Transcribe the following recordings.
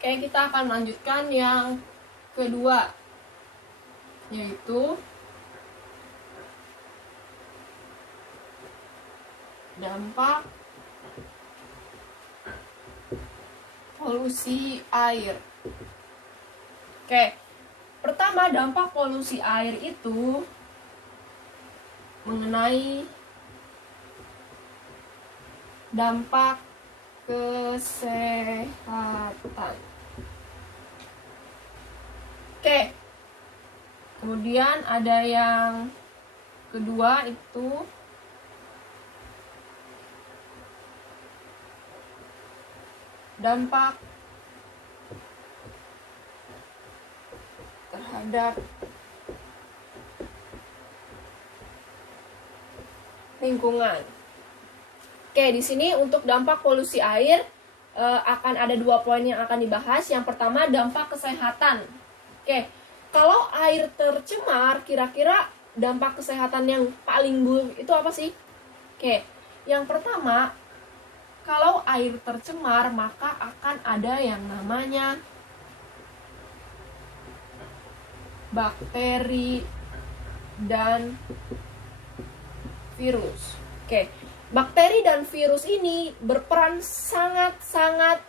Oke, kita akan melanjutkan yang kedua, yaitu dampak polusi air. Oke, pertama dampak polusi air itu mengenai dampak kesehatan. Oke, kemudian ada yang kedua itu dampak terhadap lingkungan. Oke, di sini untuk dampak polusi air akan ada 2 poin yang akan dibahas. Yang pertama, dampak kesehatan. Oke, kalau air tercemar, kira-kira dampak kesehatan yang paling buruk itu apa sih? Oke, yang pertama, kalau air tercemar maka akan ada yang namanya bakteri dan virus. Oke, bakteri dan virus ini berperan sangat-sangat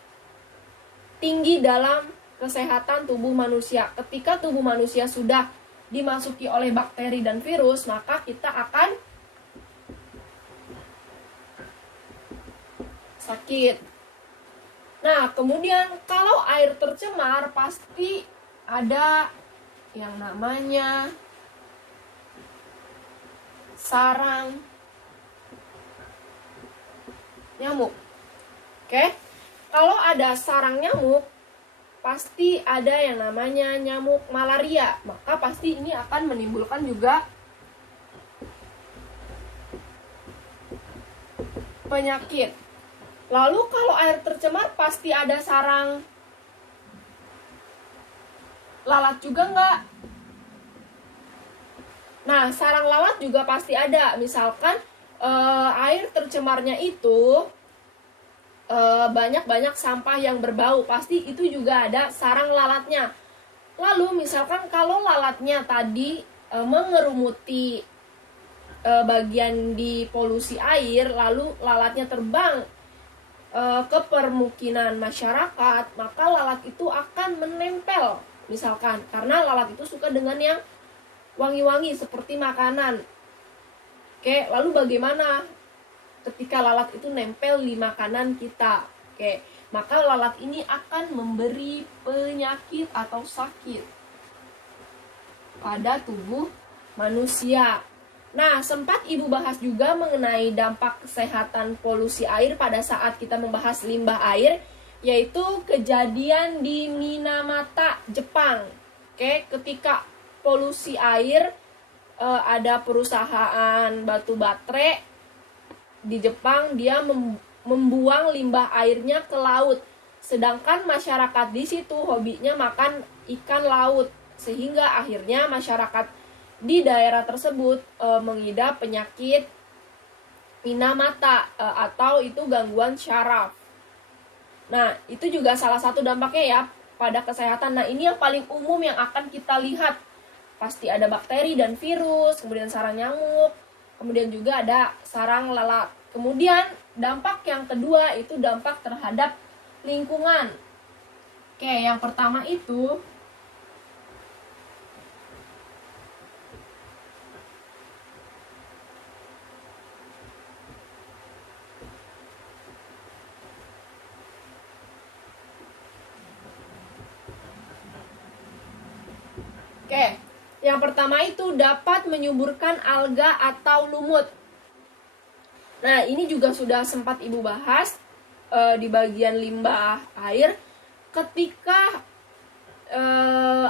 tinggi dalam kesehatan tubuh manusia. Ketika tubuh manusia sudah dimasuki oleh bakteri dan virus, maka kita akan sakit. Nah, kemudian kalau air tercemar pasti ada yang namanya sarang nyamuk. Oke, kalau ada sarang nyamuk, pasti ada yang namanya nyamuk malaria. Maka pasti ini akan menimbulkan juga penyakit. Lalu kalau air tercemar pasti ada sarang lalat juga nggak? Nah, sarang lalat juga pasti ada. Misalkan air tercemarnya itu banyak-banyak sampah yang berbau, pasti itu juga ada sarang lalatnya. Lalu misalkan kalau lalatnya tadi mengerumuti bagian di polusi air, lalu lalatnya terbang ke permukiman masyarakat, maka lalat itu akan menempel, misalkan, karena lalat itu suka dengan yang wangi-wangi seperti makanan. Oke, lalu bagaimana ketika lalat itu nempel di makanan kita? Oke, maka lalat ini akan memberi penyakit atau sakit pada tubuh manusia. Nah, sempat Ibu bahas juga mengenai dampak kesehatan polusi air pada saat kita membahas limbah air, yaitu kejadian di Minamata, Jepang. Oke, ketika polusi air, ada perusahaan batu baterai di Jepang, dia membuang limbah airnya ke laut. Sedangkan masyarakat di situ hobinya makan ikan laut, sehingga akhirnya masyarakat di daerah tersebut mengidap penyakit Minamata atau itu gangguan syaraf. Nah, itu juga salah satu dampaknya ya pada kesehatan. Nah, ini yang paling umum yang akan kita lihat. Pasti ada bakteri dan virus, kemudian sarang nyamuk, kemudian juga ada sarang lalat. Kemudian dampak yang kedua itu dampak terhadap lingkungan. Oke, yang pertama itu yang pertama itu dapat menyuburkan alga atau lumut. Nah, ini juga sudah sempat Ibu bahas di bagian limbah air. Ketika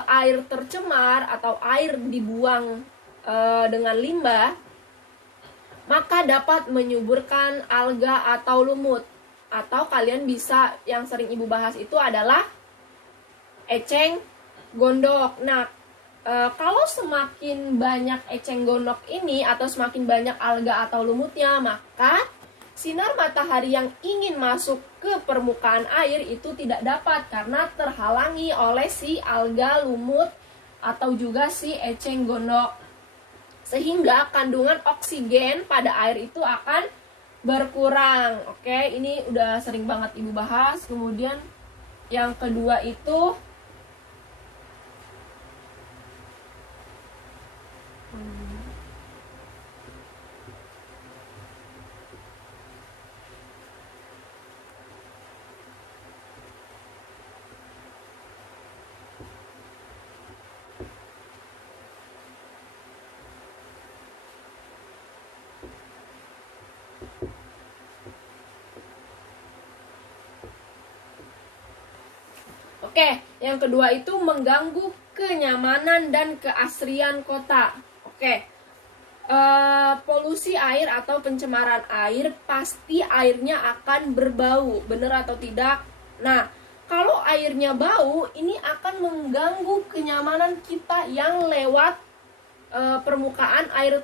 air tercemar atau air dibuang dengan limbah, maka dapat menyuburkan alga atau lumut. Atau kalian bisa, yang sering Ibu bahas itu adalah eceng gondok. Nah, kalau semakin banyak eceng gondok ini atau semakin banyak alga atau lumutnya, maka sinar matahari yang ingin masuk ke permukaan air itu tidak dapat karena terhalangi oleh si alga, lumut, atau juga si eceng gondok. Sehingga kandungan oksigen pada air itu akan berkurang. Oke, ini udah sering banget Ibu bahas. Kemudian yang kedua itu Oke, yang kedua itu mengganggu kenyamanan dan keasrian kota. Oke, polusi air atau pencemaran air pasti airnya akan berbau, benar atau tidak? Nah, kalau airnya bau, ini akan mengganggu kenyamanan kita yang lewat permukaan air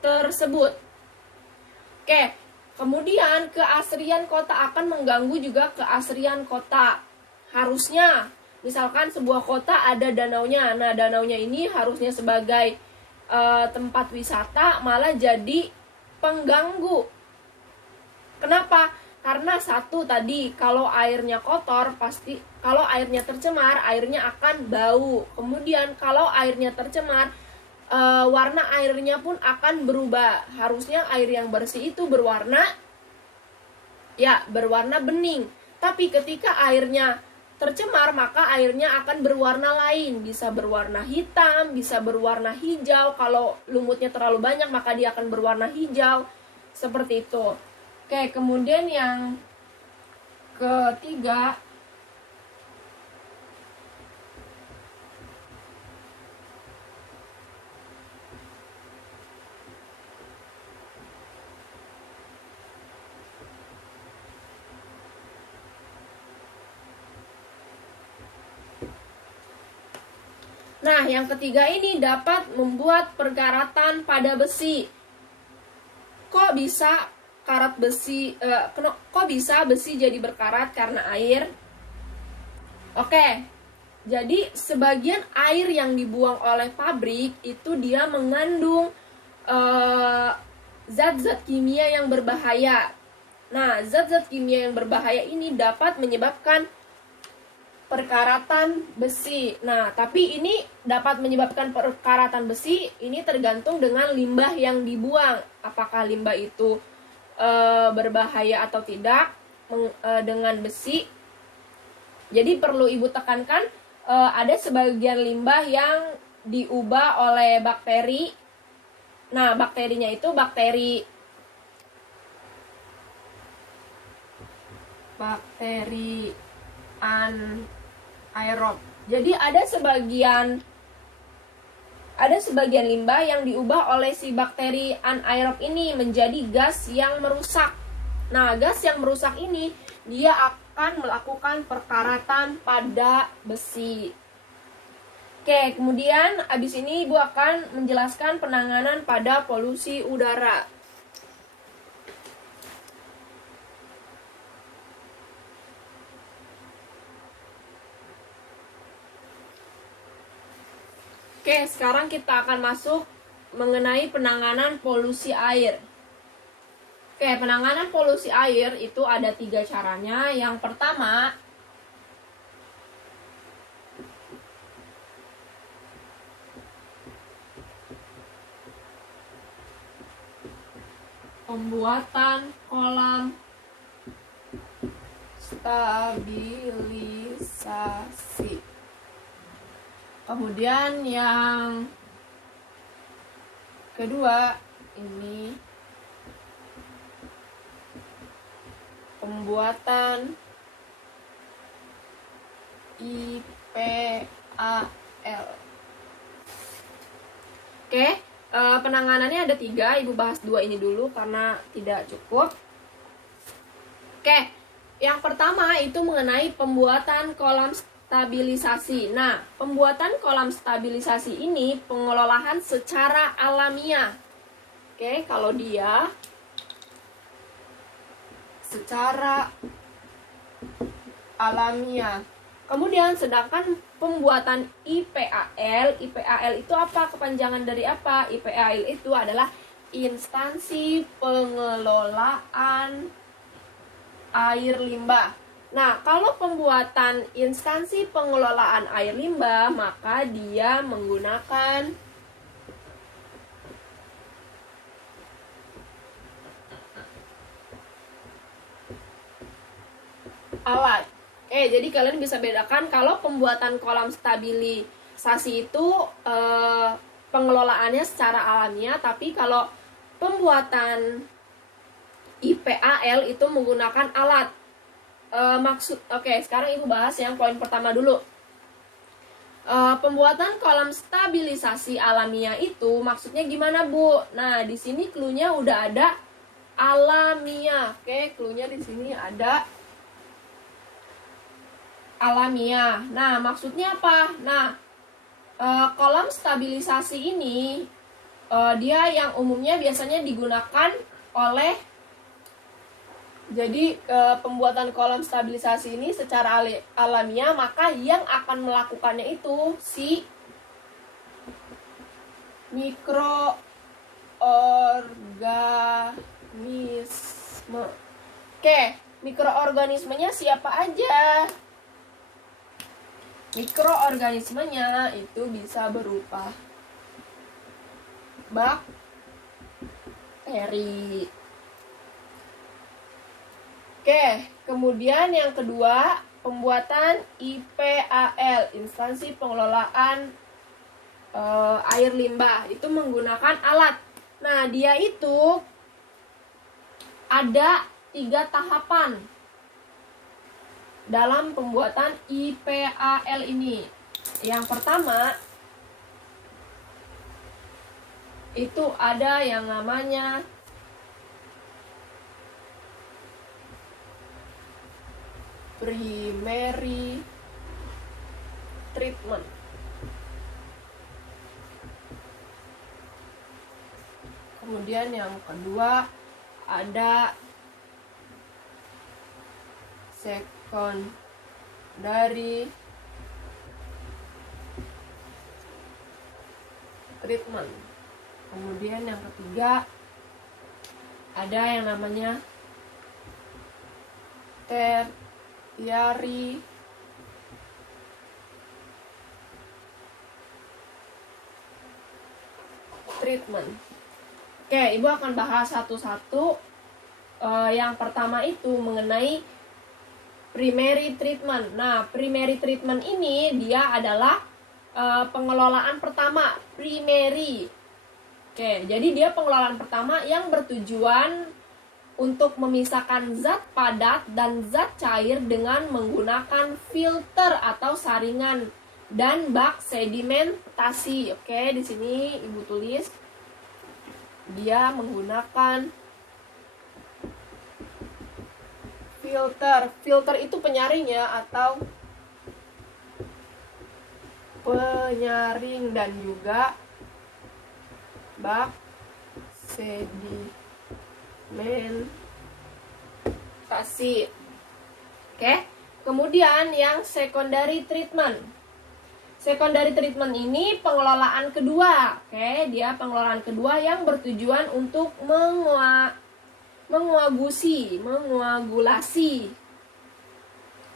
tersebut. Oke, kemudian keasrian kota akan mengganggu juga keasrian kota. Harusnya, misalkan sebuah kota ada danaunya. Nah, danaunya ini harusnya sebagai tempat wisata, malah jadi pengganggu. Kenapa? Karena satu tadi, kalau airnya kotor, pasti kalau airnya tercemar, airnya akan bau. Kemudian kalau airnya tercemar, warna airnya pun akan berubah. Harusnya air yang bersih itu berwarna bening. Tapi ketika airnya tercemar, maka airnya akan berwarna lain, bisa berwarna hitam, bisa berwarna hijau. Kalau lumutnya terlalu banyak, maka dia akan berwarna hijau, seperti itu. Oke, kemudian yang ketiga, nah, yang ketiga ini dapat membuat perkaratan pada besi. Kok bisa besi jadi berkarat karena air? Oke, jadi sebagian air yang dibuang oleh pabrik itu dia mengandung zat-zat kimia yang berbahaya. Nah, zat-zat kimia yang berbahaya ini dapat menyebabkan perkaratan besi. Nah, tapi ini dapat menyebabkan perkaratan besi, ini tergantung dengan limbah yang dibuang. Apakah limbah itu berbahaya atau tidak dengan besi. Jadi perlu Ibu tekankan, ada sebagian limbah yang diubah oleh bakteri. Nah, bakterinya itu bakteri anaerob. Jadi ada sebagian limbah yang diubah oleh si bakteri anaerob ini menjadi gas yang merusak. Nah, gas yang merusak ini dia akan melakukan perkaratan pada besi. Oke, kemudian abis ini Ibu akan menjelaskan penanganan pada polusi udara. Oke, sekarang kita akan masuk mengenai penanganan polusi air. Oke, penanganan polusi air itu ada 3 caranya. Yang pertama, pembuatan kolam stabilisasi. Kemudian yang kedua ini pembuatan IPAL. Oke, penanganannya ada 3. Ibu bahas 2 ini dulu karena tidak cukup. Oke, yang pertama itu mengenai pembuatan kolam stabilisasi. Nah, pembuatan kolam stabilisasi ini pengelolaan secara alamiah. Oke, kalau dia secara alamiah. Kemudian sedangkan pembuatan IPAL itu apa? Kepanjangan dari apa? IPAL itu adalah instansi pengelolaan air limbah. Nah, kalau pembuatan instansi pengelolaan air limbah, maka dia menggunakan alat. Jadi kalian bisa bedakan kalau pembuatan kolam stabilisasi itu pengelolaannya secara alamiah, tapi kalau pembuatan IPAL itu menggunakan alat. Sekarang Ibu bahas yang poin pertama dulu. Pembuatan kolam stabilisasi alamiah itu maksudnya gimana, Bu? Nah, di sini clue-nya udah ada alamiah. Clue-nya di sini ada alamiah. Nah, maksudnya apa? Nah, kolam stabilisasi ini dia yang umumnya biasanya digunakan oleh, jadi pembuatan kolam stabilisasi ini secara alamiah, maka yang akan melakukannya itu si mikroorganisme. Mikroorganismenya siapa aja? Mikroorganismenya itu bisa berupa bakteri. Kemudian yang kedua, pembuatan IPAL, instansi pengelolaan air limbah, itu menggunakan alat. Nah, dia itu ada 3 tahapan dalam pembuatan IPAL ini. Yang pertama itu ada yang namanya primary treatment. Kemudian yang kedua ada secondary treatment. Kemudian yang ketiga ada yang namanya tertiary treatment. Ibu akan bahas satu-satu. Yang pertama itu mengenai primary treatment. Nah, primary treatment ini dia adalah pengelolaan pertama, primary. Jadi dia pengelolaan pertama yang bertujuan untuk memisahkan zat padat dan zat cair dengan menggunakan filter atau saringan dan bak sedimentasi. Di sini Ibu tulis dia menggunakan filter. Filter itu penyaringnya atau penyaring, dan juga bak sedimentasi. Kemudian yang secondary treatment. Secondary treatment ini pengelolaan kedua. Dia pengelolaan kedua yang bertujuan untuk mengoagulasi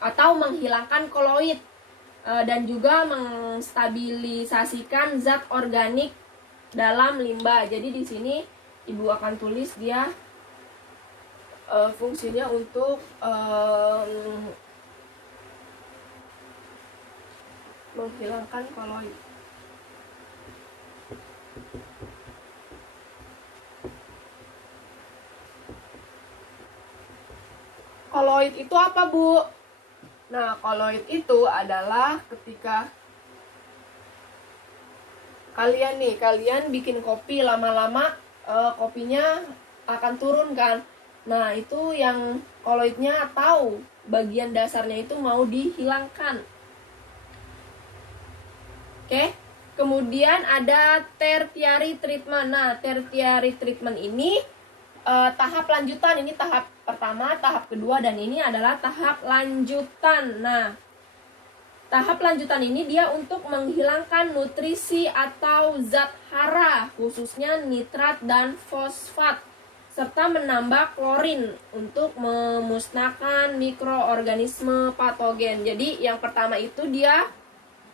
atau menghilangkan koloid dan juga menstabilisasikan zat organik dalam limbah. Jadi di sini Ibu akan tulis dia fungsinya untuk menghilangkan koloid. Koloid itu apa, Bu? Nah, koloid itu adalah ketika kalian bikin kopi, lama-lama kopinya akan turun kan. Nah, itu yang koloidnya atau bagian dasarnya itu mau dihilangkan. Kemudian ada tertiary treatment. Nah, tertiary treatment ini tahap lanjutan, ini tahap pertama, tahap kedua, dan ini adalah tahap lanjutan. Nah, tahap lanjutan ini dia untuk menghilangkan nutrisi atau zat hara, khususnya nitrat dan fosfat, serta menambah klorin untuk memusnahkan mikroorganisme patogen. Jadi yang pertama itu dia,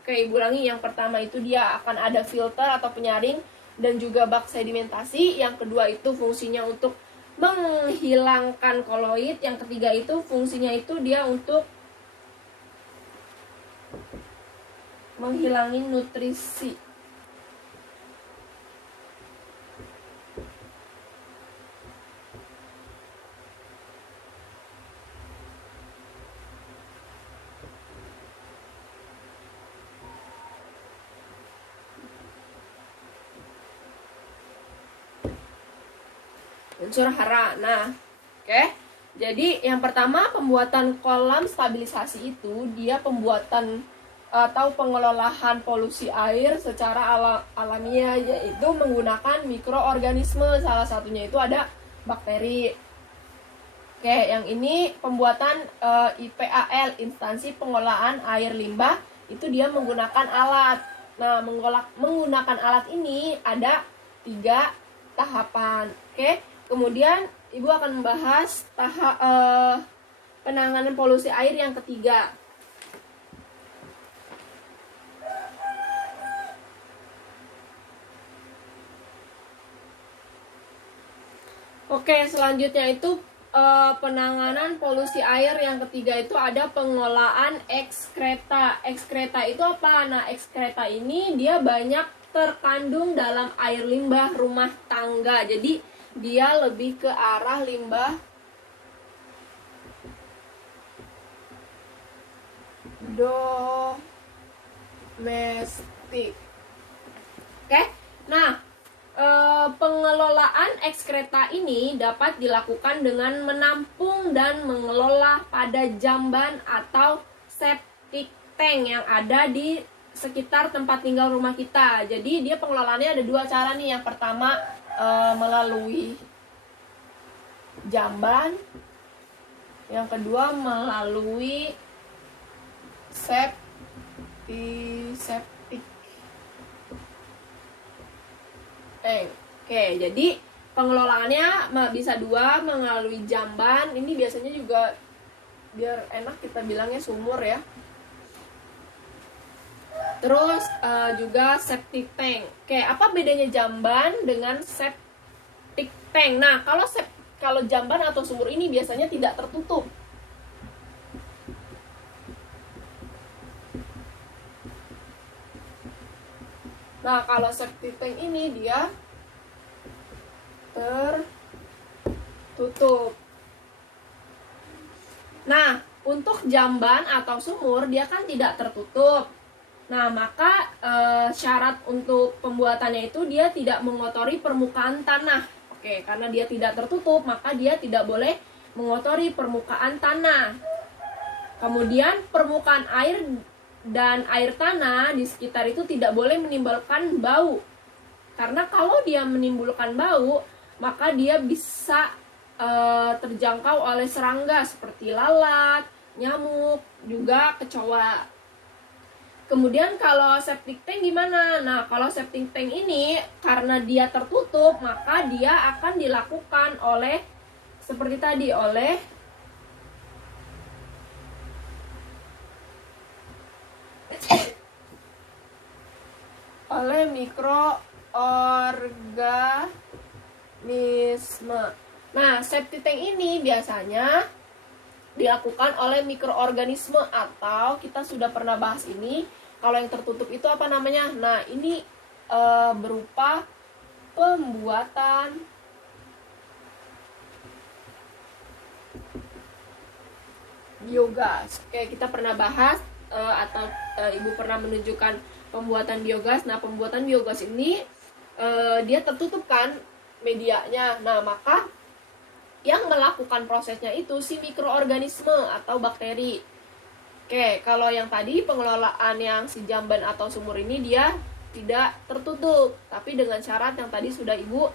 Ibu ulangi, yang pertama itu dia akan ada filter atau penyaring dan juga bak sedimentasi. Yang kedua itu fungsinya untuk menghilangkan koloid. Yang ketiga itu fungsinya itu dia untuk menghilangin nutrisi. Unsur hara. Nah, oke. Jadi yang pertama, pembuatan kolam stabilisasi itu dia pembuatan atau pengelolaan polusi air secara alamiah, yaitu menggunakan mikroorganisme. Salah satunya itu ada bakteri. Oke, yang ini pembuatan IPAL, instansi pengolahan air limbah, itu dia menggunakan alat. Nah, menggunakan alat ini ada 3 tahapan. Oke. Kemudian Ibu akan membahas tahap penanganan polusi air yang ketiga. Oke, selanjutnya itu penanganan polusi air yang ketiga itu ada pengolahan ekskreta. Ekskreta itu apa? Nah, ekskreta ini dia banyak terkandung dalam air limbah rumah tangga. Jadi dia lebih ke arah limbah domestik. Oke. Nah, pengelolaan ekskreta ini dapat dilakukan dengan menampung dan mengelola pada jamban atau septic tank yang ada di sekitar tempat tinggal rumah kita. Jadi dia pengelolaannya ada 2 cara nih. Yang pertama melalui jamban, yang kedua melalui septic tank. Oke, jadi pengelolaannya bisa 2, melalui jamban. Ini biasanya juga biar enak kita bilangnya sumur ya. Terus juga septic tank. Oke, apa bedanya jamban dengan septic tank? Nah, kalau jamban atau sumur ini biasanya tidak tertutup. Nah, kalau septic tank ini dia tertutup. Nah, untuk jamban atau sumur dia kan tidak tertutup. Nah, maka syarat untuk pembuatannya itu dia tidak mengotori permukaan tanah. Oke, karena dia tidak tertutup, maka dia tidak boleh mengotori permukaan tanah. Kemudian permukaan air dan air tanah di sekitar itu tidak boleh menimbulkan bau. Karena kalau dia menimbulkan bau, maka dia bisa terjangkau oleh serangga seperti lalat, nyamuk, juga kecoa. Kemudian kalau septic tank gimana? Nah, kalau septic tank ini karena dia tertutup, maka dia akan dilakukan oleh seperti tadi, oleh mikroorganisme. Nah, septic tank ini biasanya dilakukan oleh mikroorganisme, atau kita sudah pernah bahas ini. Kalau yang tertutup itu apa namanya? Nah, ini berupa pembuatan biogas. Oke, kita pernah bahas atau Ibu pernah menunjukkan pembuatan biogas. Nah, pembuatan biogas ini dia tertutup kan medianya. Nah, maka yang melakukan prosesnya itu si mikroorganisme atau bakteri. Oke, kalau yang tadi pengelolaan yang si jamban atau sumur ini dia tidak tertutup, tapi dengan syarat yang tadi sudah Ibu